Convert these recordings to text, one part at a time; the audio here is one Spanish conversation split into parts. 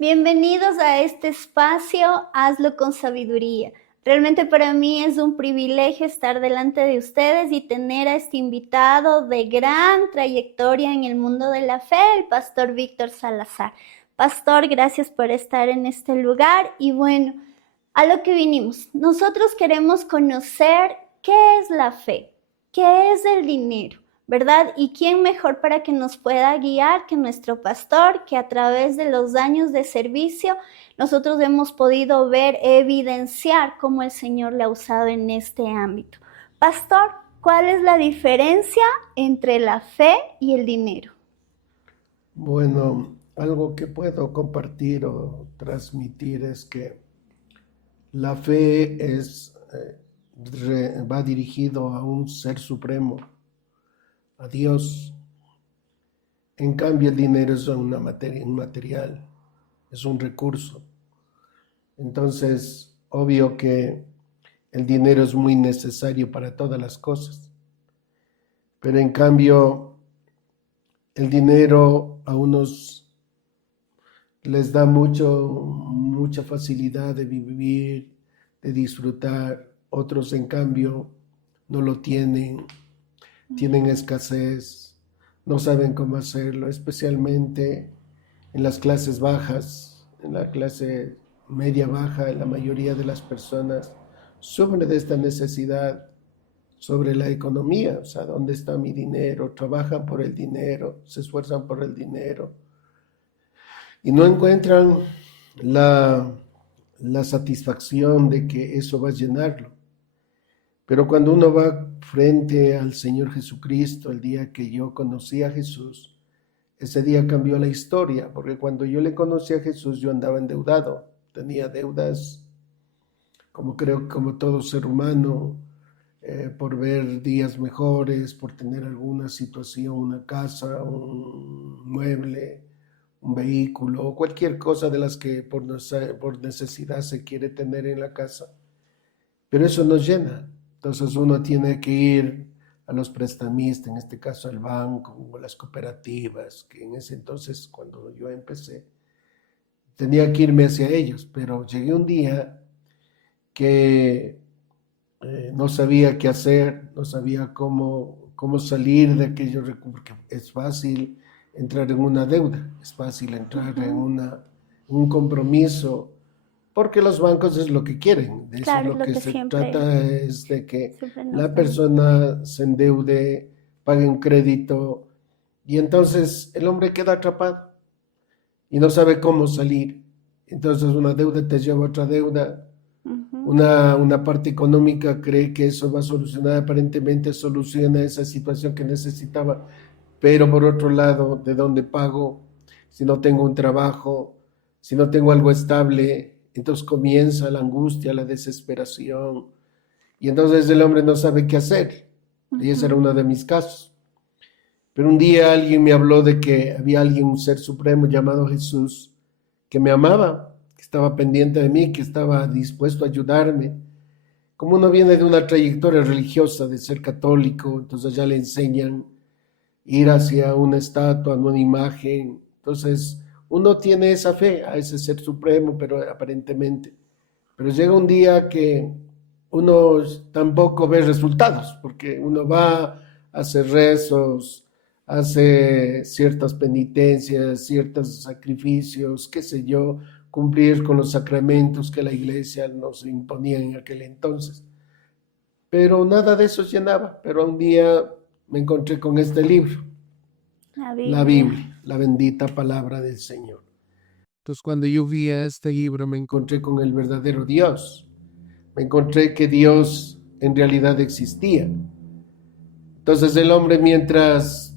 Bienvenidos a este espacio, Hazlo con Sabiduría. Realmente para mí es un privilegio estar delante de ustedes y tener a este invitado de gran trayectoria en el mundo de la fe, el pastor Víctor Salazar. Pastor, gracias por estar en este lugar y bueno, a lo que vinimos. Nosotros queremos conocer qué es la fe, qué es el dinero, ¿verdad? ¿Y quién mejor para que nos pueda guiar que nuestro pastor, que a través de los años de servicio nosotros hemos podido ver, evidenciar cómo el Señor le ha usado en este ámbito? Pastor, ¿cuál es la diferencia entre la fe y el dinero? Bueno, algo que puedo compartir o transmitir es que la fe va dirigido a un ser supremo, a Dios. En cambio, el dinero es un material, es un recurso. Entonces, obvio que el dinero es muy necesario para todas las cosas, pero en cambio, el dinero a unos les da mucha facilidad de vivir, de disfrutar. Otros, en cambio, no lo tienen, tienen escasez, no saben cómo hacerlo, especialmente en las clases bajas, en la clase media baja. La mayoría de las personas sufren de esta necesidad sobre la economía, o sea, ¿dónde está mi dinero? Trabajan por el dinero, se esfuerzan por el dinero y no encuentran la, la satisfacción de que eso va a llenarlo. Pero cuando uno va frente al Señor Jesucristo, el día que yo conocí a Jesús, ese día cambió la historia, porque cuando yo le conocí a Jesús yo andaba endeudado, tenía deudas, como creo como todo ser humano, por ver días mejores, por tener alguna situación, una casa, un mueble, un vehículo o cualquier cosa de las que por necesidad se quiere tener en la casa. Pero eso nos llena. Entonces uno tiene que ir a los prestamistas, en este caso al banco o las cooperativas, que en ese entonces cuando yo empecé tenía que irme hacia ellos, pero llegué un día que no sabía qué hacer, no sabía cómo salir de aquello, porque es fácil entrar en una deuda, es fácil entrar en un compromiso, porque los bancos es lo que quieren, de eso es Claro, es lo lo que que se trata, es de que siempre nos la dan. persona se endeude, pague un crédito, y entonces el hombre queda atrapado y no sabe cómo salir. Entonces una deuda te lleva a otra deuda. Una parte económica cree que eso va a solucionar, aparentemente soluciona esa situación que necesitaba, pero por otro lado, ¿de dónde pago? Si no tengo un trabajo, si no tengo algo estable, entonces comienza la angustia, la desesperación, y entonces el hombre no sabe qué hacer. Y ese era uno de mis casos. Pero un día alguien me habló de que había alguien, un ser supremo llamado Jesús, que me amaba, que estaba pendiente de mí, que estaba dispuesto a ayudarme. Como uno viene de una trayectoria religiosa, de ser católico, entonces ya le enseñan ir hacia una estatua, no una imagen. Entonces uno tiene esa fe a ese ser supremo, pero aparentemente. Pero llega un día que uno tampoco ve resultados, porque uno va a hacer rezos, hace ciertas penitencias, ciertos sacrificios, qué sé yo, cumplir con los sacramentos que la iglesia nos imponía en aquel entonces. Pero nada de eso llenaba. Pero un día me encontré con este libro, la Biblia, la bendita palabra del Señor. Entonces cuando yo vi a este libro me encontré con el verdadero Dios. Me encontré que Dios en realidad existía. Entonces el hombre, mientras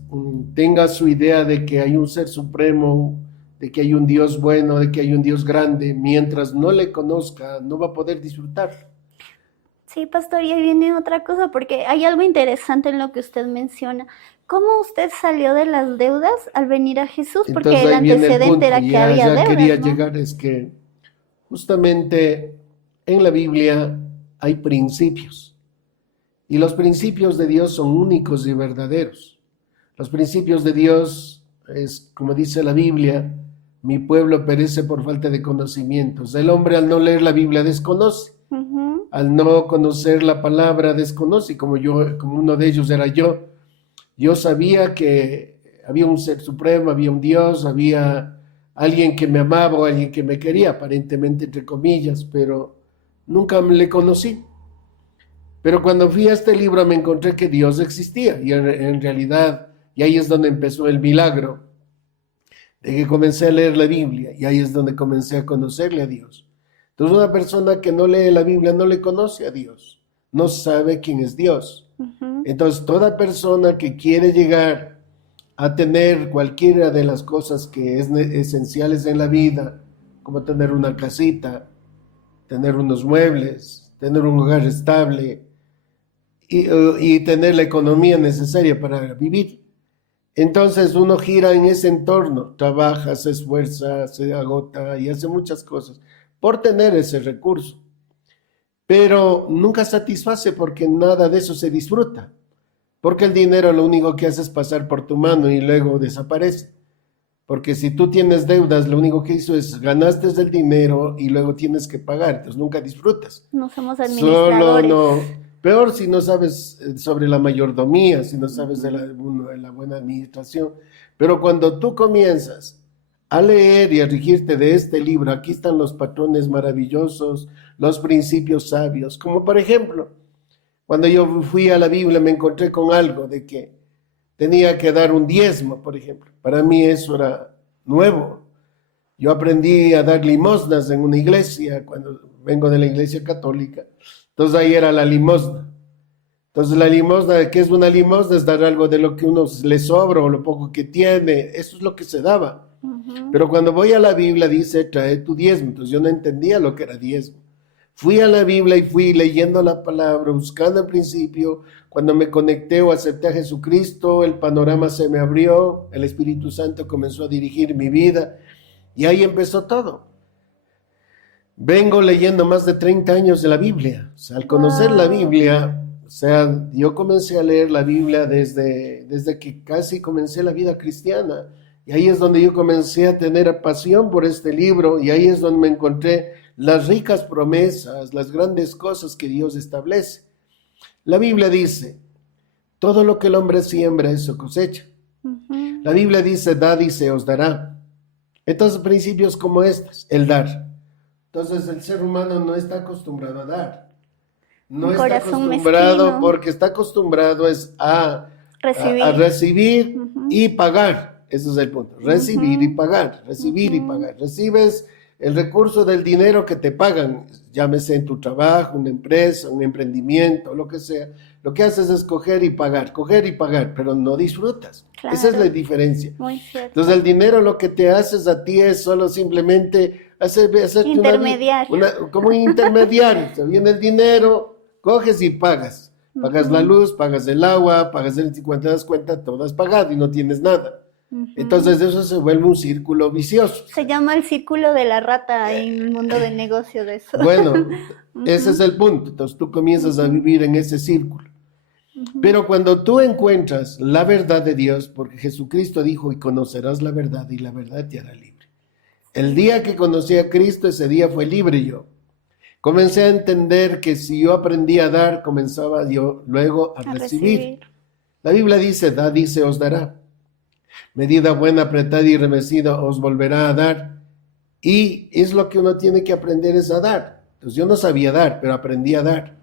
tenga su idea de que hay un ser supremo, de que hay un Dios bueno, de que hay un Dios grande, mientras no le conozca, no va a poder disfrutar. Sí, pastor, y ahí viene otra cosa, porque hay algo interesante en lo que usted menciona. ¿Cómo usted salió de las deudas al venir a Jesús? Porque Entonces el ahí viene el antecedente punto, era que y había allá quería deudas, ¿no? llegar, es que justamente en la Biblia hay principios, y los principios de Dios son únicos y verdaderos. Los principios de Dios es, como dice la Biblia, Mi pueblo perece por falta de conocimientos. El hombre al no leer la Biblia desconoce. Al no conocer la palabra desconoce. Como uno de ellos era yo. Yo sabía que había un ser supremo, había un Dios, había alguien que me amaba o alguien que me quería, aparentemente entre comillas, pero nunca le conocí. Pero cuando fui a este libro me encontré que Dios existía y en realidad, y ahí es donde empezó el milagro, de que comencé a leer la Biblia y ahí es donde comencé a conocerle a Dios. Entonces una persona que no lee la Biblia no le conoce a Dios, no sabe quién es Dios. Entonces toda persona que quiere llegar a tener cualquiera de las cosas que es esenciales en la vida, como tener una casita, tener unos muebles, tener un hogar estable y tener la economía necesaria para vivir. Entonces uno gira en ese entorno, trabaja, se esfuerza, se agota y hace muchas cosas por tener ese recurso. Pero nunca satisface porque nada de eso se disfruta. Porque el dinero lo único que hace es pasar por tu mano y luego desaparece. Porque si tú tienes deudas, lo único que hizo es ganaste el dinero y luego tienes que pagar. Entonces nunca disfrutas. No somos administradores. Peor si no sabes sobre la mayordomía, si no sabes de la buena administración. Pero cuando tú comienzas a leer y a regirte de este libro, aquí están los patrones maravillosos, los principios sabios. Como por ejemplo, cuando yo fui a la Biblia me encontré con algo de que tenía que dar un diezmo, por ejemplo. Para mí eso era nuevo. Yo aprendí a dar limosnas en una iglesia, cuando vengo de la iglesia católica. Entonces ahí era la limosna. Entonces la limosna, ¿qué es una limosna? Es dar algo de lo que uno le sobra o lo poco que tiene. Eso es lo que se daba. Pero cuando voy a la Biblia dice, trae tu diezmo. Entonces yo no entendía lo que era diezmo. Fui a la Biblia y fui leyendo la palabra, buscando al principio. Cuando me conecté o acepté a Jesucristo, el panorama se me abrió, el Espíritu Santo comenzó a dirigir mi vida y ahí empezó todo. Vengo leyendo más de 30 años de la Biblia. O sea, al conocer la Biblia, o sea, yo comencé a leer la Biblia desde que casi comencé la vida cristiana. Y ahí es donde yo comencé a tener pasión por este libro y ahí es donde me encontré las ricas promesas, las grandes cosas que Dios establece. La Biblia dice, todo lo que el hombre siembra eso cosecha. La Biblia dice, dad y se os dará. Entonces, principios como estos, el dar. Entonces, el ser humano no está acostumbrado a dar. No está acostumbrado mezquino. Porque está acostumbrado es a recibir y pagar. Ese es el punto. Recibir y pagar, recibir y pagar. Recibes el recurso del dinero que te pagan, llámese en tu trabajo, una empresa, un emprendimiento, lo que sea. Lo que haces es coger y pagar, pero no disfrutas. Claro. Esa es la diferencia. Muy cierto. Entonces el dinero lo que te haces a ti es solo simplemente hacerte intermediario. Como un intermediario. Te viene el dinero, coges y pagas. Pagas la luz, pagas el agua, pagas cuando te das cuenta, todo has pagado y no tienes nada. Entonces eso se vuelve un círculo vicioso. Se llama el círculo de la rata en el mundo del negocio de eso. Bueno, ese es el punto. Entonces tú comienzas a vivir en ese círculo. Pero cuando tú encuentras la verdad de Dios, porque Jesucristo dijo, y conocerás la verdad, y la verdad te hará libre. El día que conocí a Cristo, ese día fue libre yo. Comencé a entender que si yo aprendía a dar, comenzaba yo luego a recibir. La Biblia dice, dad y se os dará. Medida buena, apretada y remecida os volverá a dar. Y es lo que uno tiene que aprender es a dar. Entonces yo no sabía dar, pero aprendí a dar.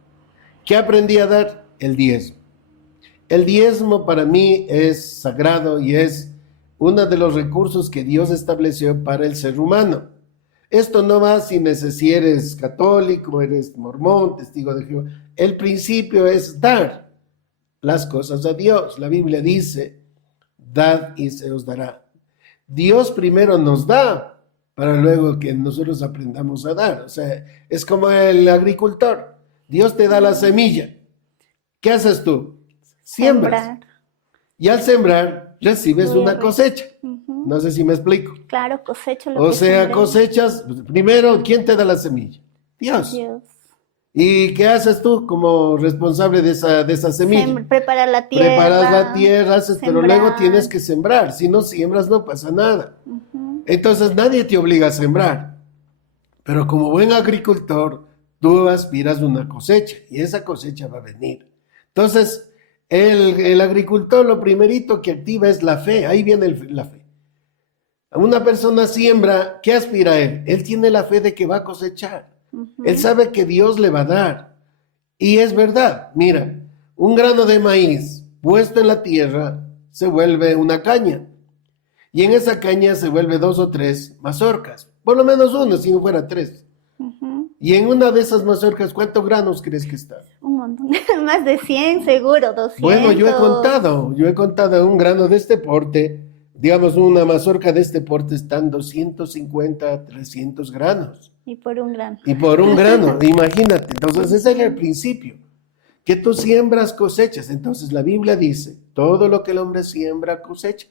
¿Qué aprendí a dar? El diezmo. El diezmo para mí es sagrado y es uno de los recursos que Dios estableció para el ser humano. Esto no va si eres católico, eres mormón, testigo de Jehová. El principio es dar las cosas a Dios. La Biblia dice, dad y se os dará. Dios primero nos da para luego que nosotros aprendamos a dar. O sea, es como el agricultor. Dios te da la semilla. ¿Qué haces tú? Siembras. Sembrar. Y al sembrar recibes una cosecha. No sé si me explico. Claro, cosecho lo que sembré. Cosechas, primero, ¿quién te da la semilla? Dios. ¿Y qué haces tú como responsable de esa semilla? Preparar la tierra. Preparas la tierra, pero luego tienes que sembrar. Si no siembras no pasa nada. Entonces nadie te obliga a sembrar, pero como buen agricultor, tú aspiras a una cosecha y esa cosecha va a venir. Entonces, el agricultor lo primerito que activa es la fe, ahí viene la fe. Una persona siembra, ¿qué aspira a él? Él tiene la fe de que va a cosechar. Él sabe que Dios le va a dar. Y es verdad, mira, un grano de maíz puesto en la tierra se vuelve una caña. Y en esa caña se vuelve 2 o 3 mazorcas. Por lo menos uno, si no fuera 3. Y en una de esas mazorcas, ¿cuántos granos crees que está? Un montón, más de 100 seguro, 200. Bueno, yo he contado un grano de este porte, digamos una mazorca de este porte están 250, 300 granos. Y por un grano. Y por un grano, imagínate. Entonces ese es el principio, que tú siembras cosechas. Entonces la Biblia dice, todo lo que el hombre siembra cosecha.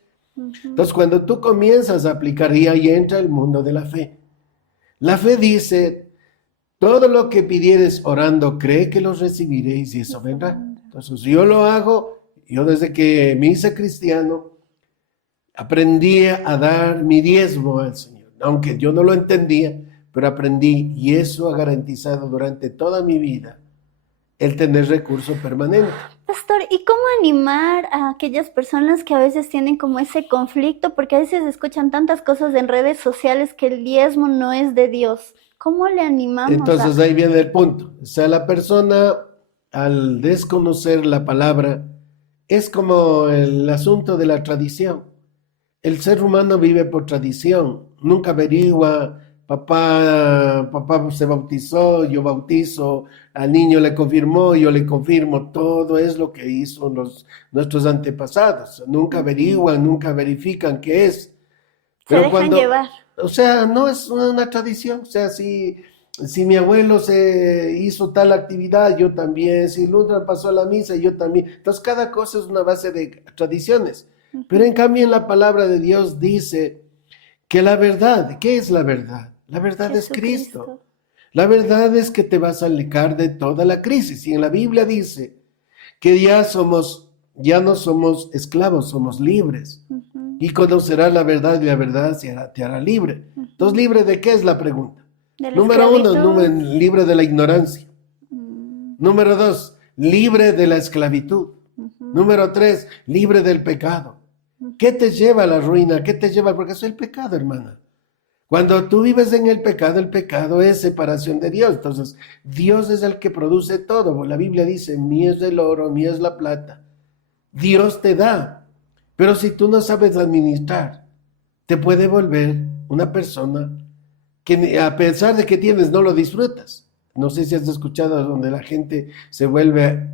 Entonces cuando tú comienzas a aplicar, y ahí entra el mundo de la fe. La fe dice, todo lo que pidieres orando, cree que lo recibiréis y eso vendrá. Entonces yo lo hago, yo desde que me hice cristiano, aprendí a dar mi diezmo al Señor. Aunque yo no lo entendía, pero aprendí y eso ha garantizado durante toda mi vida el tener recurso permanente. Pastor, ¿y cómo animar a aquellas personas que a veces tienen como ese conflicto? Porque a veces escuchan tantas cosas en redes sociales que el diezmo no es de Dios. ¿Cómo le animamos? Entonces ahí viene el punto. O sea, la persona al desconocer la palabra es como el asunto de la tradición. El ser humano vive por tradición. Nunca averigua, papá se bautizó, yo bautizo, al niño le confirmó, yo le confirmo. Todo es lo que hizo nuestros antepasados. Nunca averiguan, nunca verifican qué es. Pero se dejan llevar. O sea, no es una tradición. O sea, si mi abuelo se hizo tal actividad, yo también. Si Lundra pasó a la misa, yo también. Entonces, cada cosa es una base de tradiciones. Pero en cambio, en la palabra de Dios dice que la verdad, ¿qué es la verdad? La verdad es Cristo. La verdad es que te vas a sacar de toda la crisis. Y en la Biblia dice que ya no somos esclavos, somos libres. Y conocerás la verdad y la verdad te hará libre. Entonces, ¿libre de qué es la pregunta? Número 1, libre de la ignorancia. Número 2, libre de la esclavitud. Número 3, libre del pecado. ¿Qué te lleva a la ruina? ¿Qué te lleva? Porque es el pecado, hermana. Cuando tú vives en el pecado es separación de Dios. Entonces, Dios es el que produce todo. La Biblia dice, mío es el oro, mío es la plata. Dios te da. Pero si tú no sabes administrar, te puede volver una persona que a pesar de que tienes, no lo disfrutas. No sé si has escuchado donde la gente se vuelve...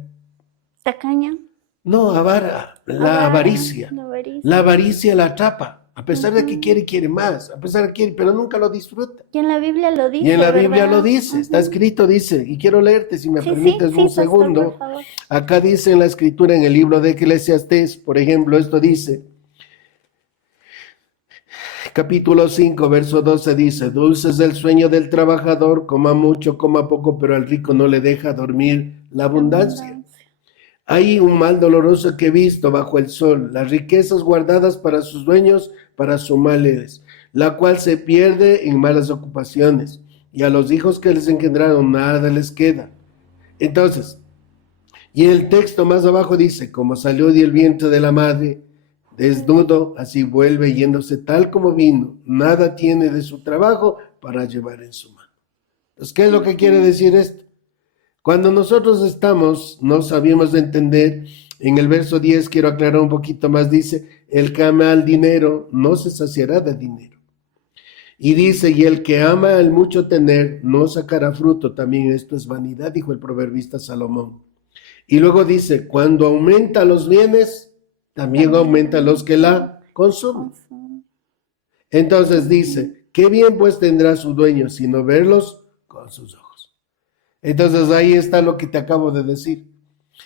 ¿Tacaña? No, la avaricia. La avaricia la atrapa. A pesar de que quiere más, a pesar de que quiere, pero nunca lo disfruta. Y en la Biblia lo dice. Y en la Biblia lo dice, está escrito, dice, y quiero leerte, si me permites un segundo. Pastor, por favor. Acá dice en la escritura, en el libro de Eclesiastés, por ejemplo, esto dice, capítulo 5, verso 12 dice, dulce es el sueño del trabajador, coma mucho, coma poco, pero al rico no le deja dormir la abundancia. Hay un mal doloroso que he visto bajo el sol, las riquezas guardadas para sus dueños, para su mal es, la cual se pierde en malas ocupaciones, y a los hijos que les engendraron nada les queda. Entonces, y el texto más abajo dice, como salió del vientre de la madre, desnudo, así vuelve yéndose tal como vino, nada tiene de su trabajo para llevar en su mano. Entonces, ¿qué es lo que quiere decir esto? Cuando nosotros no sabíamos de entender, en el verso 10 quiero aclarar un poquito más, dice, el que ama al dinero no se saciará de dinero. Y dice, y el que ama al mucho tener no sacará fruto, también esto es vanidad, dijo el proverbista Salomón. Y luego dice, cuando aumenta los bienes, también aumenta los que la consumen. Entonces dice, qué bien pues tendrá su dueño, sino verlos con sus ojos. Entonces ahí está lo que te acabo de decir.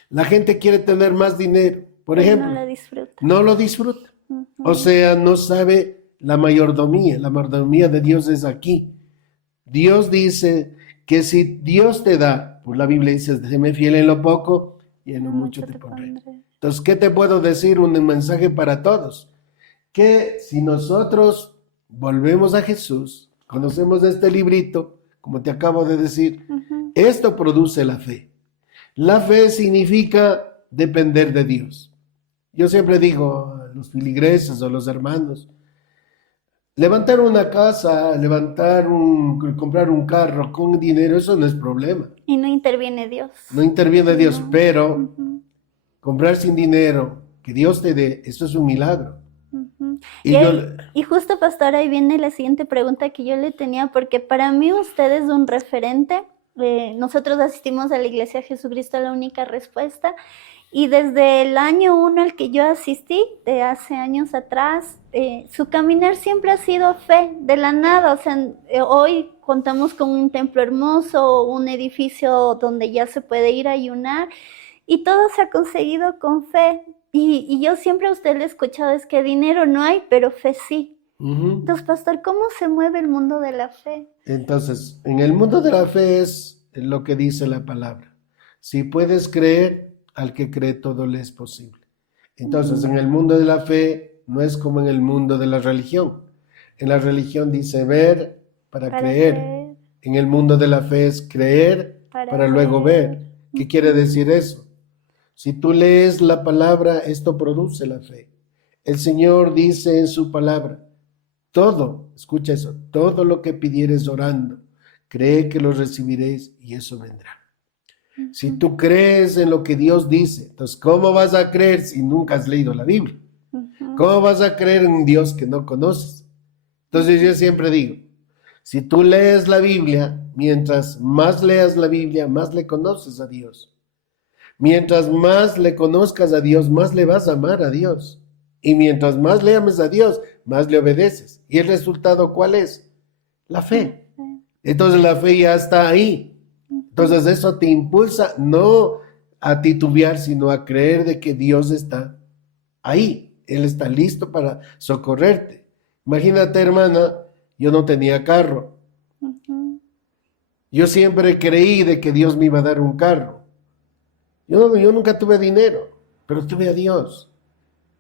La gente quiere tener más dinero, por ejemplo. No lo disfruta. O sea, no sabe la mayordomía. La mayordomía de Dios es aquí. Dios dice que si Dios te da, pues la Biblia dice, séme fiel en lo poco y en lo mucho te pondré. Entonces, ¿qué te puedo decir? Un mensaje para todos. Que si nosotros volvemos a Jesús, conocemos este librito, como te acabo de decir, Ujú. esto produce la fe. La fe significa depender de Dios. Yo siempre digo a los feligreses o a los hermanos, levantar una casa, comprar un carro con dinero, eso no es problema. Y no interviene Dios. No interviene Dios, No. pero Ujú, comprar sin dinero, que Dios te dé, eso es un milagro. ujú. Y Y, yo, y justo, pastor, ahí viene la siguiente pregunta que yo le tenía, porque para mí usted es un referente. Nosotros asistimos a la Iglesia Jesucristo, la única respuesta. Y desde el año 1 al que yo asistí, de hace años atrás, su caminar siempre ha sido fe, de la nada. O sea, hoy contamos con un templo hermoso, un edificio donde ya se puede ir a ayunar, y todo se ha conseguido con fe. Y yo siempre a usted le he escuchado, es que dinero no hay, pero fe sí. ujú. Entonces, pastor, ¿cómo se mueve el mundo de la fe? Entonces, en el mundo de la fe es lo que dice la palabra. Si puedes creer, al que cree todo le es posible. Entonces, en el mundo de la fe no es como en el mundo de la religión. En la religión dice ver para creer. En el mundo de la fe es creer para luego ver. ¿Qué quiere decir eso? Si tú lees la palabra, esto produce la fe. El Señor dice en su palabra, todo, escucha eso, todo lo que pidieres orando, cree que lo recibiréis y eso vendrá. Si tú crees en lo que Dios dice, entonces, ¿cómo vas a creer si nunca has leído la Biblia? Ujú. ¿Cómo vas a creer en un Dios que no conoces? Entonces yo siempre digo, si tú lees la Biblia, mientras más leas la Biblia, más le conoces a Dios. Mientras más le conozcas a Dios, más le vas a amar a Dios. Y mientras más le ames a Dios, más le obedeces. ¿Y el resultado cuál es? La fe. Entonces la fe ya está ahí. Entonces eso te impulsa no a titubear, sino a creer de que Dios está ahí. Él está listo para socorrerte. Imagínate, hermana, yo no tenía carro. Ujú. Yo siempre creí de que Dios me iba a dar un carro. Yo nunca tuve dinero, pero tuve a Dios.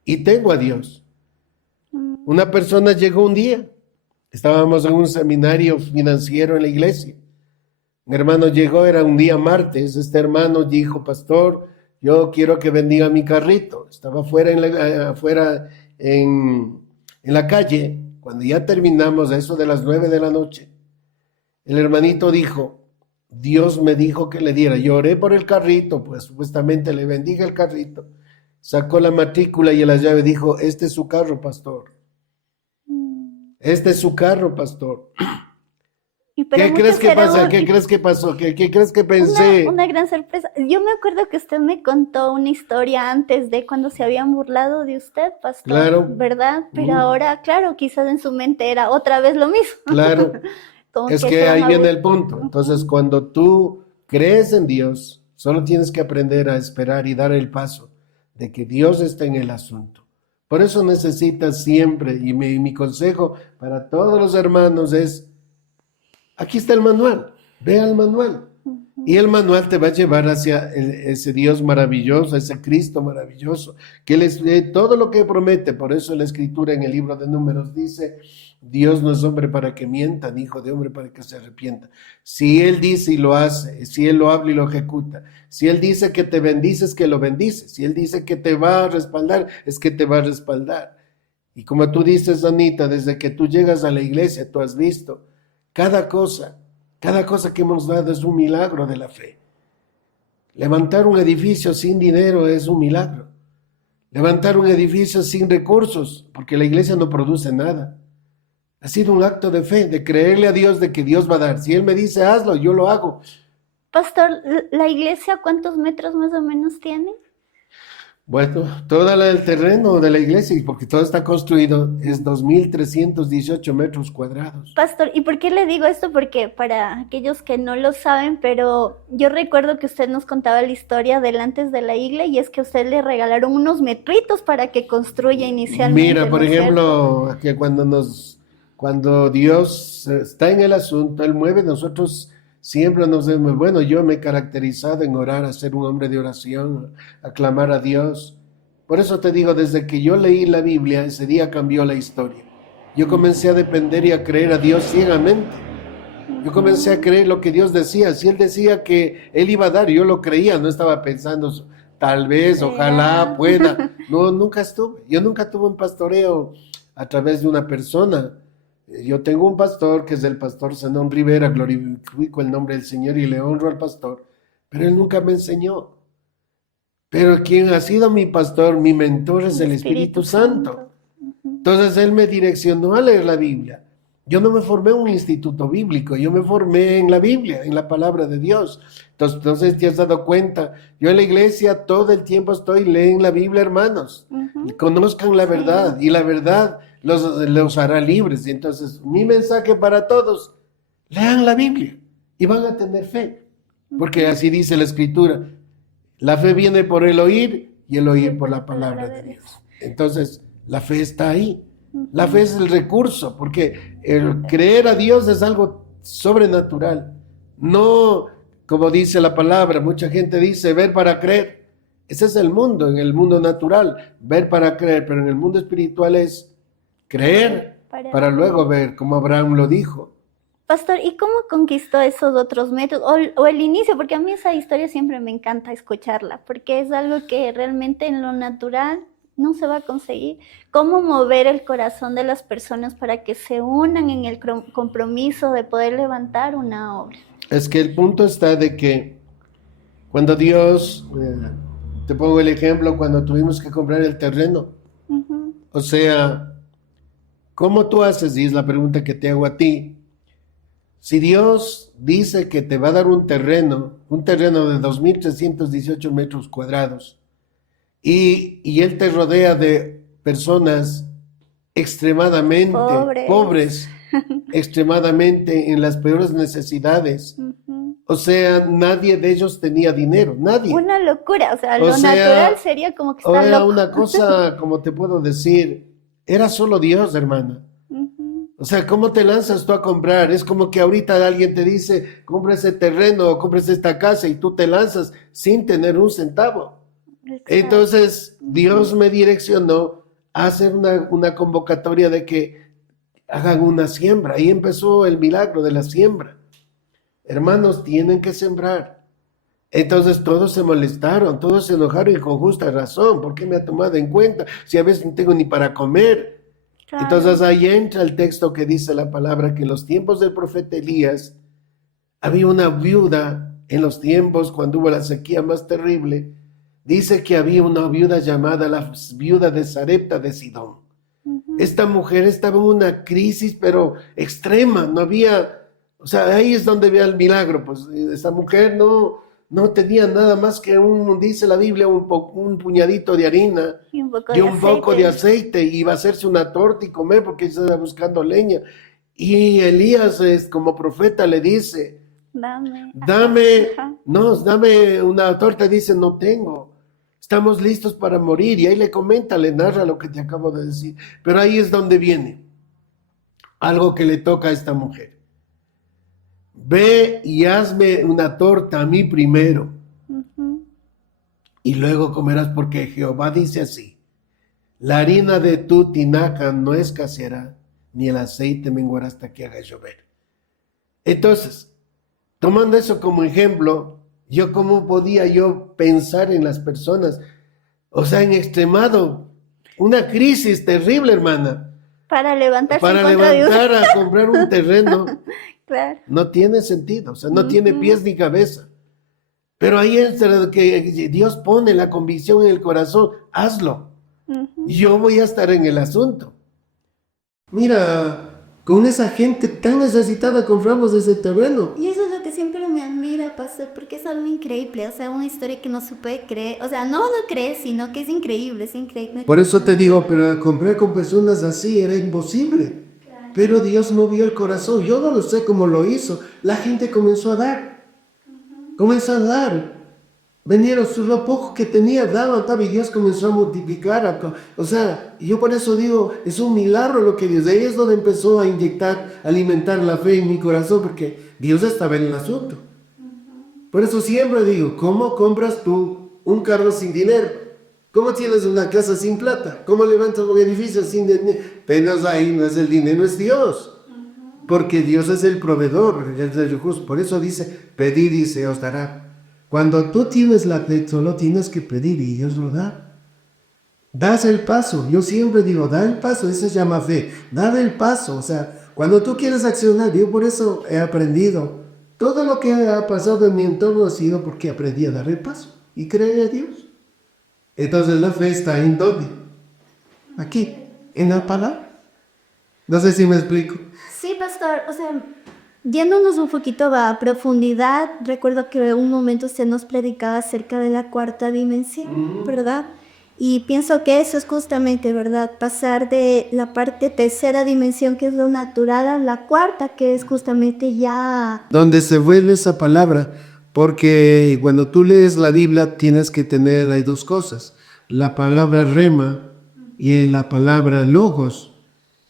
Y tengo a Dios. Una persona llegó un día. Estábamos en un seminario financiero en la iglesia. Mi hermano llegó, era un día martes. Este hermano dijo, pastor, yo quiero que bendiga mi carrito. Estaba afuera en la calle. Cuando ya terminamos, a eso de las 9 de la noche, el hermanito dijo, Dios me dijo que le diera. Yo oré por el carrito, pues supuestamente le bendiga el carrito. Sacó la matrícula y la llave, dijo, este es su carro, pastor. Este es su carro, pastor. Y para ¿Qué muchos crees que era pasa? ¿Qué crees que pasó? ¿Qué crees que pensé? una gran sorpresa. Yo me acuerdo que usted me contó una historia antes de cuando se habían burlado de usted, pastor, Claro. ¿verdad? Pero ahora, claro, quizás en su mente era otra vez lo mismo. Claro. Como Es que que se ahí van a viene bur- el punto. Entonces, cuando tú crees en Dios, solo tienes que aprender a esperar y dar el paso de que Dios está en el asunto. Por eso necesitas siempre, y mi consejo para todos los hermanos es, aquí está el manual, ve al manual. Y el manual te va a llevar hacia ese Dios maravilloso, ese Cristo maravilloso, que todo lo que promete. Por eso la Escritura en el libro de Números dice, Dios no es hombre para que mienta, ni hijo de hombre para que se arrepienta. Si Él dice y lo hace, si Él lo habla y lo ejecuta, si Él dice que te bendice, es que lo bendice. Si Él dice que te va a respaldar, es que te va a respaldar. Y como tú dices, Anita, desde que tú llegas a la iglesia, tú has visto cada cosa que hemos dado es un milagro de la fe. Levantar un edificio sin dinero es un milagro. Levantar un edificio sin recursos, porque la iglesia no produce nada. Ha sido un acto de fe, de creerle a Dios de que Dios va a dar. Si Él me dice hazlo, yo lo hago. Pastor, ¿la iglesia cuántos metros más o menos tiene? Bueno, todo el terreno de la iglesia, porque todo está construido, es 2.318 metros cuadrados. Pastor, ¿y por qué le digo esto? Porque para aquellos que no lo saben, pero yo recuerdo que usted nos contaba la historia del antes de la iglesia y es que a usted le regalaron unos metritos para que construya inicialmente. Mira, por ¿no es ejemplo, que cuando Dios está en el asunto, Él mueve, nosotros siempre nos vemos, bueno, yo me he caracterizado en orar, a ser un hombre de oración, a clamar a Dios. Por eso te digo, desde que yo leí la Biblia, ese día cambió la historia. yo comencé a depender y a creer a Dios ciegamente. Yo comencé a creer lo que Dios decía. Si Él decía que Él iba a dar, yo lo creía, no estaba pensando, tal vez, ojalá, pueda. No, nunca estuve. Yo nunca tuve un pastoreo a través de una persona. Yo tengo un pastor que es el pastor Zenón Rivera, glorifico el nombre del Señor y le honro al pastor, pero él nunca me enseñó. Pero quien ha sido mi pastor, mi mentor es el Espíritu Santo. Entonces él me direccionó a leer la Biblia. Yo no me formé en un instituto bíblico, yo me formé en la Biblia, en la palabra de Dios. Entonces te has dado cuenta, yo en la iglesia todo el tiempo estoy, leen la Biblia, hermanos, y conozcan la verdad, y la verdad los hará libres. Y entonces mi mensaje para todos, lean la Biblia y van a tener fe, porque así dice la Escritura, la fe viene por el oír y el oír por la palabra de Dios. Entonces la fe está ahí. La fe es el recurso, porque el creer a Dios es algo sobrenatural. No, como dice la palabra, mucha gente dice ver para creer. Ese es el mundo, en el mundo natural, ver para creer, pero en el mundo espiritual es creer para luego ver, como Abraham lo dijo. Pastor, ¿y cómo conquistó esos otros métodos? O el inicio, porque a mí esa historia siempre me encanta escucharla, porque es algo que realmente en lo natural no se va a conseguir. ¿Cómo mover el corazón de las personas para que se unan en el compromiso de poder levantar una obra? Es que el punto está de que cuando Dios, te pongo el ejemplo, cuando tuvimos que comprar el terreno, o sea, ¿cómo tú haces? Y es la pregunta que te hago a ti. Si Dios dice que te va a dar un terreno de 2.318 metros cuadrados, y Él te rodea de personas extremadamente pobres extremadamente en las peores necesidades. O sea, nadie de ellos tenía dinero, nadie. Una locura, o sea, lo natural sería como que está era loco. una cosa, como te puedo decir, era solo Dios, hermana. O sea, ¿cómo te lanzas tú a comprar? Es como que ahorita alguien te dice, compra ese terreno o compres esta casa y tú te lanzas sin tener un centavo. Entonces, Dios me direccionó a hacer una convocatoria de que hagan una siembra. Ahí empezó el milagro de la siembra. Hermanos, tienen que sembrar. Entonces todos se molestaron, todos se enojaron y con justa razón. ¿Por qué me ha tomado en cuenta? Si a veces no tengo ni para comer. Claro. Entonces ahí entra el texto que dice la palabra que en los tiempos del profeta Elías había una viuda, en los tiempos cuando hubo la sequía más terrible, dice que había una viuda llamada la viuda de Sarepta de Sidón. Esta mujer estaba en una crisis pero extrema, no había, o sea, ahí es donde ve el milagro, pues esta mujer no tenía nada más que dice la Biblia, un puñadito de harina y un poco de aceite, y iba a hacerse una torta y comer porque ella estaba buscando leña. Y Elías, como profeta, le dice, dame una torta. Dice, no tengo, estamos listos para morir. Y ahí le comenta, le narra lo que te acabo de decir. Pero ahí es donde viene algo que le toca a esta mujer. Ve y hazme una torta a mí primero, y luego comerás, porque Jehová dice así: la harina de tu tinaja no escaseará, ni el aceite menguará hasta que haga llover. Entonces, tomando eso como ejemplo, ¿cómo podía yo pensar en las personas? O sea, en extremado, una crisis terrible, hermana. Para levantar a comprar un terreno. Claro. No tiene sentido, o sea, no tiene pies ni cabeza. Pero ahí es que Dios pone la convicción en el corazón, hazlo. Yo voy a estar en el asunto. Mira, con esa gente tan necesitada compramos ese terreno. Y eso es lo que siempre me admira, pastor, porque es algo increíble, o sea, una historia que no se puede creer, o sea, no lo crees, sino que es increíble, es increíble. Por eso te digo, pero comprar con personas así era imposible. Pero Dios movió el corazón. Yo no lo sé cómo lo hizo. La gente comenzó a dar. Comenzó a dar. Vinieron lo poco que tenía, daban, y Dios comenzó a multiplicar. O sea, yo por eso digo, es un milagro lo que Dios. Ahí es donde empezó a inyectar, alimentar la fe en mi corazón, porque Dios estaba en el asunto. Por eso siempre digo, ¿cómo compras tú un carro sin dinero? ¿Cómo tienes una casa sin plata? ¿Cómo levantas un edificio sin dinero? Apenas ahí no es el dinero, es Dios. Porque Dios es el proveedor, es el justo. Por eso dice, pedid y se os dará. Cuando tú tienes la fe, solo tienes que pedir y Dios lo da. Das el paso. Yo siempre digo, da el paso, eso se llama fe. Da el paso. O sea, cuando tú quieres accionar, yo por eso he aprendido. Todo lo que ha pasado en mi entorno ha sido porque aprendí a dar el paso y creer a Dios. Entonces la fe está en dónde? Aquí, en la palabra. No sé si me explico. Sí, pastor, o sea, yéndonos un poquito a profundidad, recuerdo que un momento se nos predicaba acerca de la cuarta dimensión, ¿verdad? Y pienso que eso es justamente, ¿verdad? Pasar de la parte tercera dimensión, que es lo natural, a la cuarta, que es justamente ya... Donde se vuelve esa palabra, porque cuando tú lees la Biblia tienes que tener, hay dos cosas, la palabra rema y la palabra logos.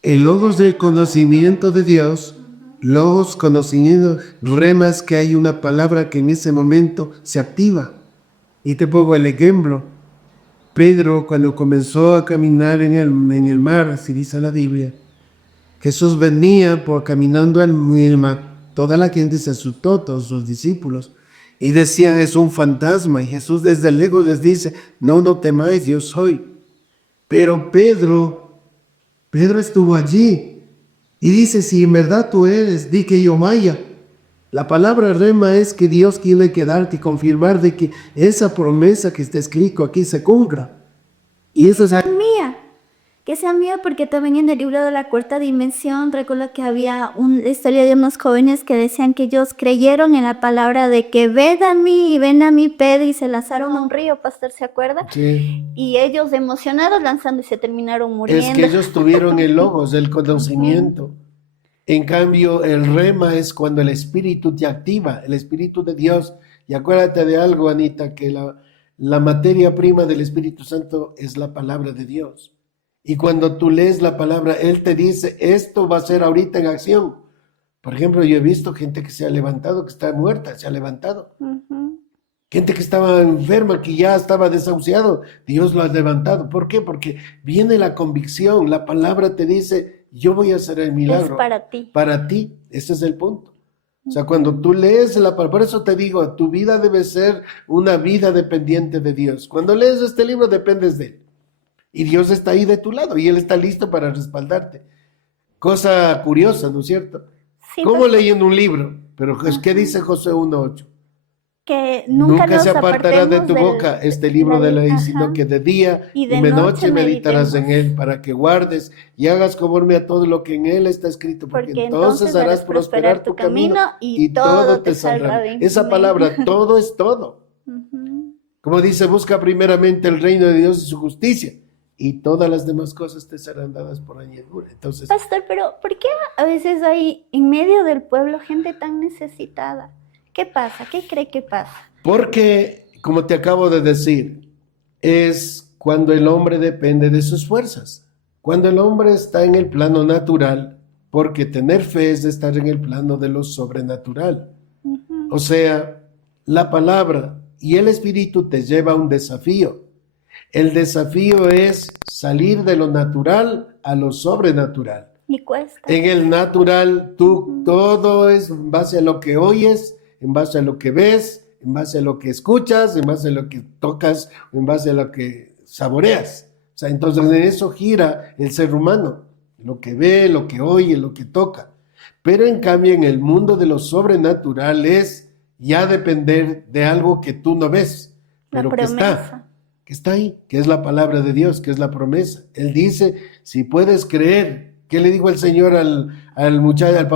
El logos del conocimiento de Dios, logos, conocimiento, remas, que hay una palabra que en ese momento se activa. Y te pongo el ejemplo. Pedro, cuando comenzó a caminar en el mar, así dice la Biblia, Jesús venía caminando en el mar. Toda la gente se asustó, todos sus discípulos, y decían, es un fantasma. Y Jesús desde lejos les dice, no temáis, yo soy. Pero Pedro estuvo allí y dice, si en verdad tú eres, di que yo vaya. La palabra rema es que Dios quiere quedarte y confirmar de que esa promesa que está escrito aquí se cumpla. Y eso es mía, que sea mía, porque también en el libro de la cuarta dimensión recuerdo que había una historia de unos jóvenes que decían que ellos creyeron en la palabra de que ven a mí, Pedro, y se lanzaron a un río, pastor, ¿se acuerda? Sí. Y ellos emocionados lanzando y se terminaron muriendo. Es que ellos tuvieron el logos, el conocimiento. En cambio, el rema es cuando el Espíritu te activa, el Espíritu de Dios. Y acuérdate de algo, Anita, que la materia prima del Espíritu Santo es la palabra de Dios. Y cuando tú lees la palabra, Él te dice, esto va a ser ahorita en acción. Por ejemplo, yo he visto gente que se ha levantado, que está muerta, se ha levantado. Gente que estaba enferma, que ya estaba desahuciado, Dios lo ha levantado. ¿Por qué? Porque viene la convicción, la palabra te dice, yo voy a hacer el milagro. Es para ti. Para ti, ese es el punto. O sea, cuando tú lees la palabra, por eso te digo, tu vida debe ser una vida dependiente de Dios. Cuando lees este libro, dependes de Él. Y Dios está ahí de tu lado y Él está listo para respaldarte. Cosa curiosa, ¿no es cierto? Sí, ¿Cómo leyendo un libro? Pero ¿qué dice Josué 1:8? Que nunca se apartará de tu boca este libro de la ley, sino que de día y de noche meditarás en él, para que guardes y hagas conforme a todo lo que en él está escrito, porque entonces harás prosperar tu camino y todo te saldrá bien. Esa palabra, todo es todo. Como dice, busca primeramente el reino de Dios y su justicia, y todas las demás cosas te serán dadas por añadidura. Entonces, pastor, pero ¿por qué a veces hay en medio del pueblo gente tan necesitada? ¿Qué pasa? ¿Qué cree que pasa? Porque, como te acabo de decir, es cuando el hombre depende de sus fuerzas. Cuando el hombre está en el plano natural, porque tener fe es estar en el plano de lo sobrenatural. O sea, la palabra y el espíritu te lleva a un desafío. El desafío es salir de lo natural a lo sobrenatural. Y cuesta. En el natural, todo es en base a lo que oyes, en base a lo que ves, en base a lo que escuchas, en base a lo que tocas, en base a lo que saboreas. O sea, entonces en eso gira el ser humano, lo que ve, lo que oye, lo que toca. Pero en cambio en el mundo de lo sobrenatural es ya depender de algo que tú no ves, pero que está ahí, que es la palabra de Dios, que es la promesa. Él dice, si puedes creer, ¿qué le dijo el Señor al muchacho, al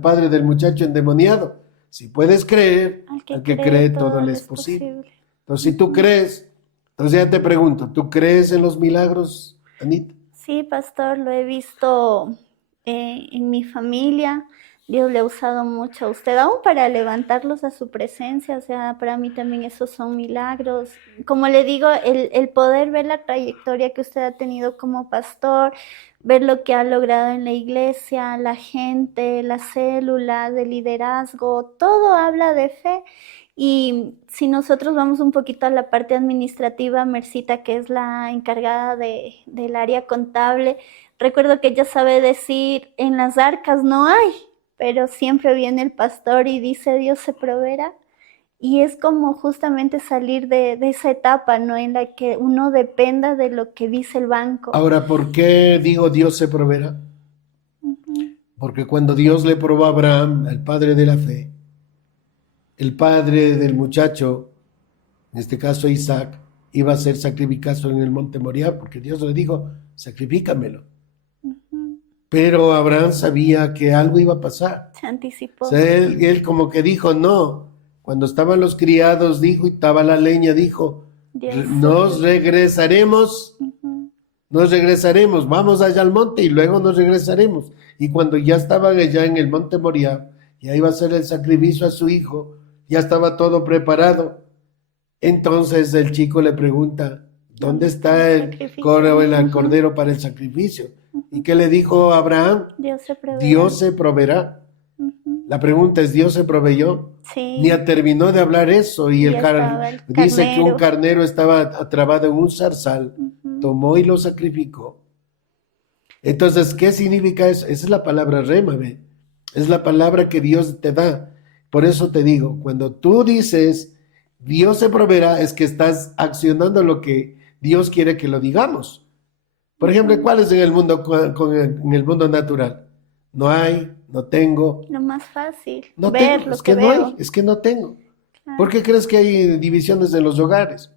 padre del muchacho endemoniado? Si puedes creer, al que cree todo le es posible. Entonces, si tú crees, entonces ya te pregunto, ¿tú crees en los milagros, Anita? Sí, pastor, lo he visto en mi familia. Dios le ha usado mucho a usted, aún para levantarlos a su presencia. O sea, para mí también esos son milagros. Como le digo, el poder ver la trayectoria que usted ha tenido como pastor, ver lo que ha logrado en la iglesia, la gente, las células de liderazgo, todo habla de fe. Y si nosotros vamos un poquito a la parte administrativa, Mercita, que es la encargada del área contable, Recuerdo que ella sabe decir, en las arcas no hay, pero siempre viene el pastor y dice, Dios se proveerá. Y es como justamente salir de esa etapa, ¿no? En la que uno dependa de lo que dice el banco. Ahora, ¿por qué digo Dios se proveerá? Ujú. Porque cuando Dios le probó a Abraham, al padre de la fe, el padre del muchacho, en este caso Isaac, iba a ser sacrificado en el monte Moriah, porque Dios le dijo, sacrifícamelo. Ujú. Pero Abraham sabía que algo iba a pasar. Se anticipó. O sea, él como que dijo, no. Cuando estaban los criados, dijo, y estaba la leña, dijo, Dios. nos regresaremos, Ujú. nos regresaremos, vamos allá al monte y luego nos regresaremos. Y cuando ya estaban allá en el monte Moriah, ya iba a hacer el sacrificio a su hijo, ya estaba todo preparado. Entonces el chico le pregunta, ¿dónde está el cordero para el sacrificio? ¿Y qué le dijo Abraham? Dios se proveerá. Dios se proveerá. Ujú. La pregunta es, ¿Dios se proveyó? Sí. Ni terminó de hablar eso y Ya estaba el dice que un carnero. carnero estaba atrapado en un zarzal, Ujú. tomó y lo sacrificó. Entonces, ¿qué significa eso? Esa es la palabra rema, ¿ve? Es la palabra que Dios te da. Por eso te digo, cuando tú dices Dios se proveerá, es que estás accionando lo que Dios quiere que lo digamos. Por ejemplo, ¿cuál es en el mundo, en el mundo natural? No hay, no tengo. Lo más fácil. No ver tengo, lo es que que no veo. hay, es que no tengo. Claro. ¿Por qué crees que hay divisiones en los hogares?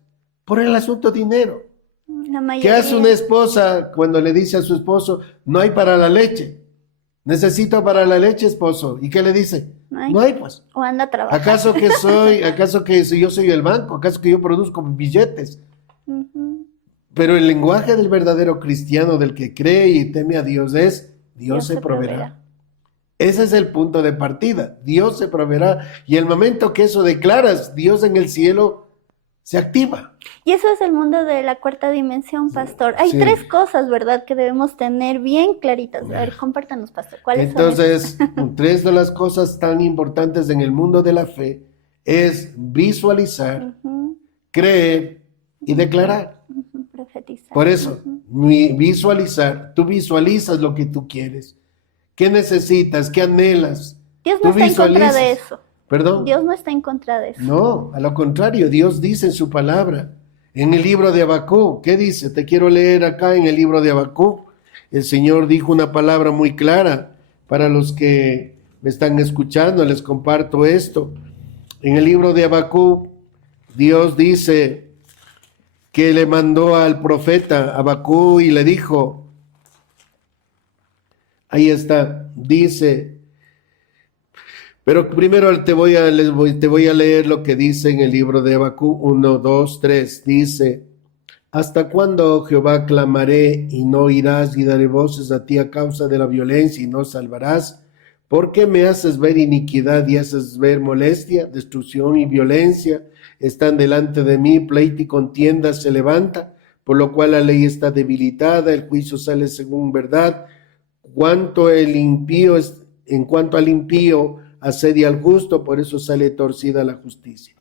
Por el asunto dinero. La ¿Qué mayoría. hace una esposa cuando le dice a su esposo, no hay para la leche? Necesito para la leche, esposo. ¿Y qué le dice? No hay, pues. O anda a trabajar. ¿Acaso que yo soy el banco? ¿Acaso que yo produzco billetes? Ujú. Pero el lenguaje del verdadero cristiano, del que cree y teme a Dios, es Dios se proveerá. Ese es el punto de partida. Dios se proveerá. Y el momento que eso declaras, Dios en el cielo se activa. Y eso es el mundo de la cuarta dimensión, pastor. Hay Sí. 3 cosas, ¿verdad?, que debemos tener bien claritas. A ver, compártanos, pastor. ¿Cuáles Entonces, son? 3 de las cosas tan importantes en el mundo de la fe es visualizar, Ujú. creer y declarar. Ujú. Profetizar. Por eso, Ujú. visualizar, tú visualizas lo que tú quieres. ¿Qué necesitas? ¿Qué anhelas? Dios Tú no está en contra de visualizas. eso. ¿Perdón? Dios no está en contra de eso. No, a lo contrario, Dios dice en su palabra, en el libro de Habacuc, ¿qué dice? Te quiero leer acá en el libro de Habacuc. El Señor dijo una palabra muy clara para los que me están escuchando, les comparto esto. En el libro de Habacuc, Dios dice que le mandó al profeta Habacuc y le dijo, ahí está, dice, pero primero te voy a leer lo que dice en el libro de Habacuc 1, 2, 3. Dice, ¿hasta cuándo, oh Jehová, clamaré y no oirás y daré voces a ti a causa de la violencia y no salvarás? ¿Por qué me haces ver iniquidad y haces ver molestia? Destrucción y violencia están delante de mí, pleito y contienda se levanta, por lo cual la ley está debilitada, el juicio sale según verdad. En cuanto al impío, asedia al justo, por eso sale torcida la justicia.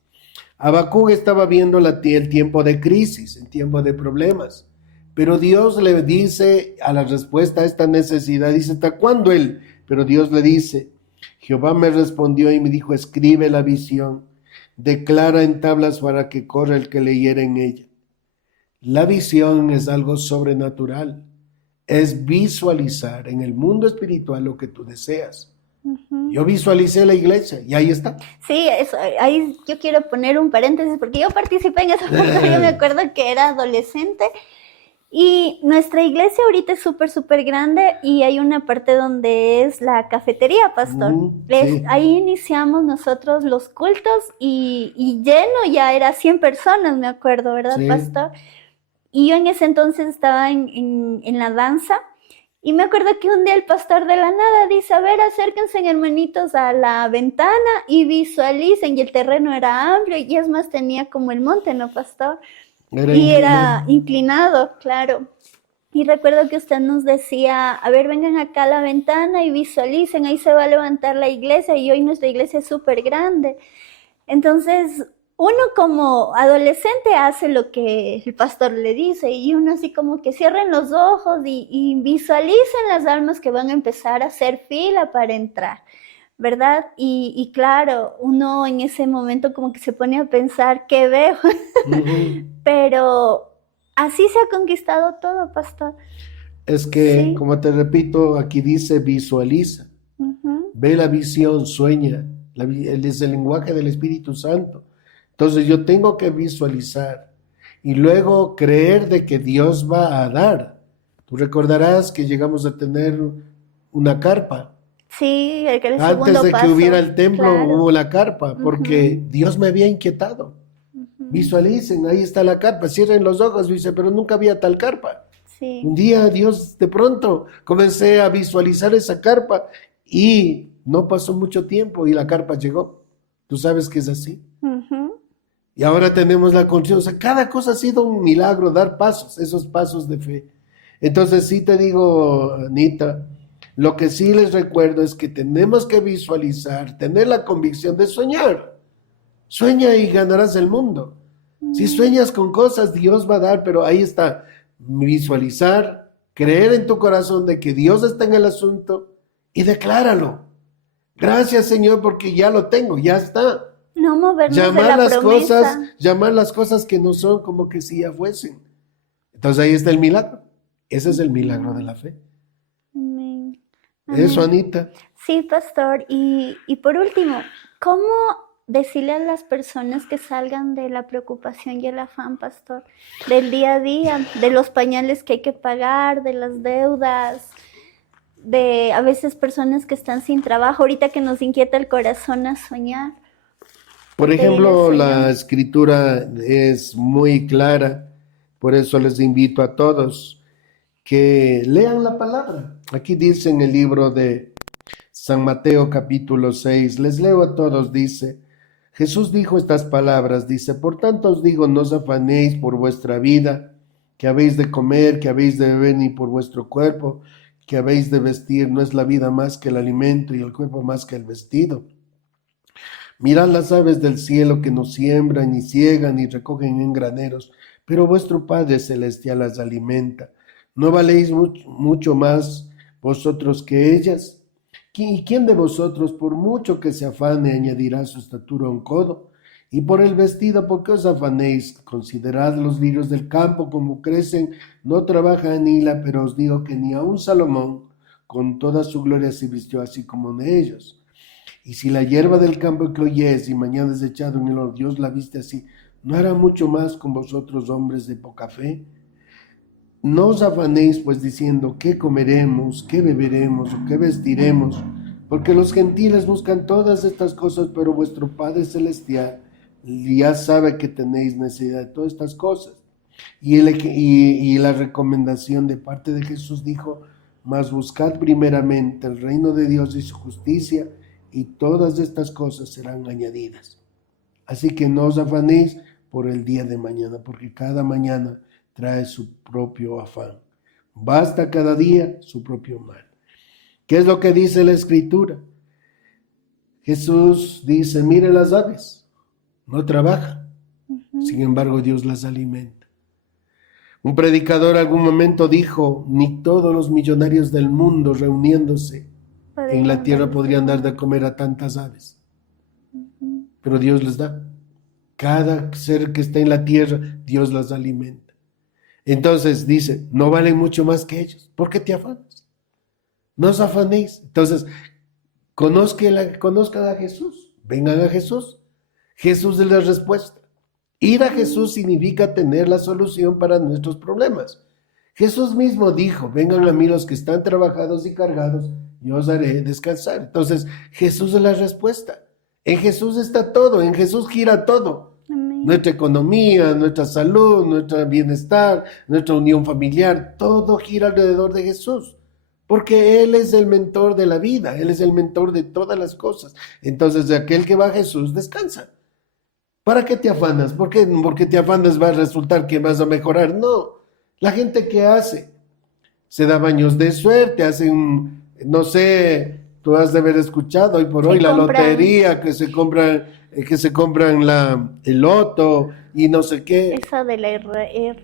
Habacuc estaba viendo el tiempo de crisis, el tiempo de problemas, pero Dios le dice a la respuesta a esta necesidad, dice, ¿hasta cuándo él? Pero Dios le dice, Jehová me respondió y me dijo, escribe la visión, declara en tablas para que corra el que leyera en ella. La visión es algo sobrenatural, es visualizar en el mundo espiritual lo que tú deseas. Ujú. Yo visualicé la iglesia y ahí está. Sí, eso, ahí yo quiero poner un paréntesis porque yo participé en esa parte. Yo me acuerdo que era adolescente y nuestra iglesia ahorita es súper grande y hay una parte donde es la cafetería, pastor. Sí. Ahí iniciamos nosotros los cultos y lleno ya era 100 personas, me acuerdo, ¿verdad, Sí. pastor? Y yo en ese entonces estaba en la danza. Y me acuerdo que un día el pastor de la nada dice, a ver, acérquense hermanitos a la ventana y visualicen, y el terreno era amplio, y es más, tenía como el monte, ¿no, pastor? Era inclinado, claro. Y recuerdo que usted nos decía, a ver, vengan acá a la ventana y visualicen, ahí se va a levantar la iglesia, y hoy nuestra iglesia es súper grande. Entonces, uno como adolescente hace lo que el pastor le dice y uno así como que cierren los ojos y visualicen las almas que van a empezar a hacer fila para entrar, ¿verdad? Y claro, uno en ese momento como que se pone a pensar, ¿qué veo? Pero así se ha conquistado todo, pastor. Es que, Sí. como te repito, aquí dice visualiza, ve la visión, sueña, es el lenguaje del Espíritu Santo. Entonces yo tengo que visualizar y luego creer de que Dios va a dar. Tú recordarás que llegamos a tener una carpa. Sí, el Antes segundo de que paso, hubiera el templo claro. hubo la carpa, porque Dios me había inquietado. Visualicen, ahí está la carpa, cierren los ojos, dice, pero nunca había tal carpa. Sí. Un día Dios, de pronto, comencé a visualizar esa carpa y no pasó mucho tiempo y la carpa llegó. Tú sabes que es así. Y ahora tenemos la conciencia. Cada cosa ha sido un milagro, dar pasos, esos pasos de fe. Entonces sí te digo, Anita, lo que sí les recuerdo es que tenemos que visualizar, tener la convicción de soñar. Sueña y ganarás el mundo. Si sueñas con cosas, Dios va a dar, pero ahí está, visualizar, creer en tu corazón de que Dios está en el asunto y decláralo. Gracias, Señor, porque ya lo tengo, ya está. No movernos de la promesa. Llamar las cosas que no son como que si ya fuesen. Entonces ahí está el milagro. Ese es el milagro de la fe. Amén. Eso, Anita. Sí, pastor. Y por último, ¿cómo decirle a las personas que salgan de la preocupación y el afán, pastor? Del día a día, de los pañales que hay que pagar, de las deudas, de a veces personas que están sin trabajo, ahorita que nos inquieta el corazón a soñar. Por ejemplo, la escritura es muy clara, por eso les invito a todos que lean la palabra. Aquí dice en el libro de San Mateo capítulo 6, les leo a todos, dice, Jesús dijo estas palabras, dice, por tanto os digo, no os afanéis por vuestra vida, que habéis de comer, que habéis de beber, ni por vuestro cuerpo, que habéis de vestir, no es la vida más que el alimento y el cuerpo más que el vestido. Mirad las aves del cielo que no siembran, ni ciegan, ni recogen en graneros, pero vuestro Padre Celestial las alimenta. ¿No valéis mucho más vosotros que ellas? ¿Y quién de vosotros, por mucho que se afane, añadirá su estatura a un codo? Y por el vestido, ¿por qué os afanéis? Considerad los lirios del campo, como crecen, no trabajan ni hila, pero os digo que ni aun Salomón, con toda su gloria, se vistió así como de ellos. Y si la hierba del campo que hoy es y mañana es echado en el horno, Dios la viste así, ¿no hará mucho más con vosotros, hombres de poca fe? No os afanéis pues diciendo, ¿qué comeremos, qué beberemos o qué vestiremos? Porque los gentiles buscan todas estas cosas, pero vuestro Padre Celestial ya sabe que tenéis necesidad de todas estas cosas. Y la recomendación de parte de Jesús dijo, mas buscad primeramente el reino de Dios y su justicia, y todas estas cosas serán añadidas. Así que no os afanéis por el día de mañana, porque cada mañana trae su propio afán. Basta cada día su propio mal. ¿Qué es lo que dice la Escritura? Jesús dice, mire las aves, no trabajan, sin embargo Dios las alimenta. Un predicador algún momento dijo, ni todos los millonarios del mundo reuniéndose en la tierra podrían dar de comer a tantas aves. Pero Dios les da. Cada ser que está en la tierra, Dios las alimenta. Entonces dice, no valen mucho más que ellos. ¿Por qué te afanas? No os afanéis. Entonces, conozcan a Jesús. Vengan a Jesús. Jesús es la respuesta. Ir a Jesús significa tener la solución para nuestros problemas. Jesús mismo dijo, vengan a mí los que están trabajados y cargados, yo os haré descansar. Entonces, Jesús es la respuesta. En Jesús está todo, en Jesús gira todo. Amén. Nuestra economía, nuestra salud, nuestro bienestar, nuestra unión familiar, todo gira alrededor de Jesús. Porque Él es el mentor de la vida, Él es el mentor de todas las cosas. Entonces, de aquel que va a Jesús, descansa. ¿Para qué te afanas? Porque te afanas va a resultar que vas a mejorar. No. La gente que hace, se da baños de suerte, hacen, no sé, tú has de haber escuchado hoy por Se hoy la compran. lotería que se compran el loto y no sé qué, Esa de la herraduría,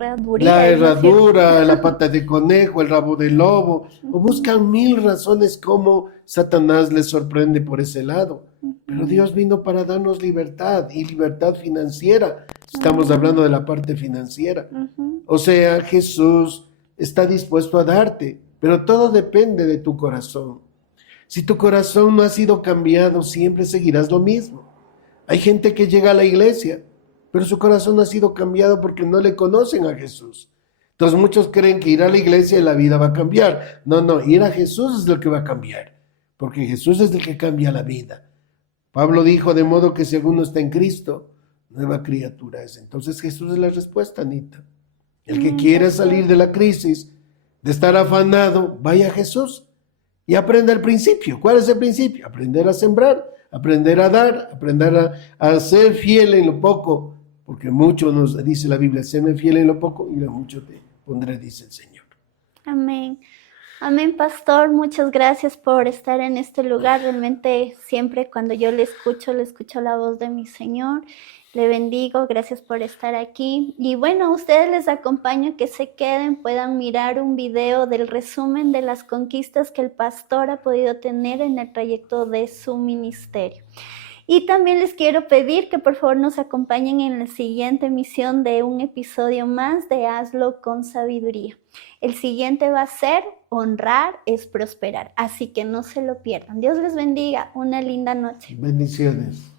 la ¿no es cierto? herradura, la pata de conejo, el rabo de lobo, o buscan mil razones cómo Satanás les sorprende por ese lado. Pero Dios vino para darnos libertad y libertad financiera. Estamos hablando de la parte financiera. O sea, Jesús está dispuesto a darte, pero todo depende de tu corazón. Si tu corazón no ha sido cambiado, siempre seguirás lo mismo. Hay gente que llega a la iglesia, pero su corazón no ha sido cambiado porque no le conocen a Jesús. Entonces muchos creen que ir a la iglesia y la vida va a cambiar. No, ir a Jesús es lo que va a cambiar, porque Jesús es el que cambia la vida. Pablo dijo, de modo que si alguno está en Cristo, nueva criatura es. Entonces Jesús es la respuesta, Anita. El que quiera salir de la crisis, de estar afanado, vaya a Jesús y aprenda el principio. ¿Cuál es el principio? Aprender a sembrar, aprender a dar, aprender a ser fiel en lo poco, porque mucho nos dice la Biblia, séme fiel en lo poco y lo mucho te pondré, dice el Señor. Amén. Amén, pastor. Muchas gracias por estar en este lugar. Realmente siempre cuando yo le escucho la voz de mi Señor. Le bendigo, gracias por estar aquí. Y bueno, a ustedes les acompaño a que se queden, puedan mirar un video del resumen de las conquistas que el pastor ha podido tener en el trayecto de su ministerio. Y también les quiero pedir que por favor nos acompañen en la siguiente emisión de un episodio más de Hazlo con Sabiduría. El siguiente va a ser Honrar es prosperar, así que no se lo pierdan. Dios les bendiga, una linda noche. Bendiciones.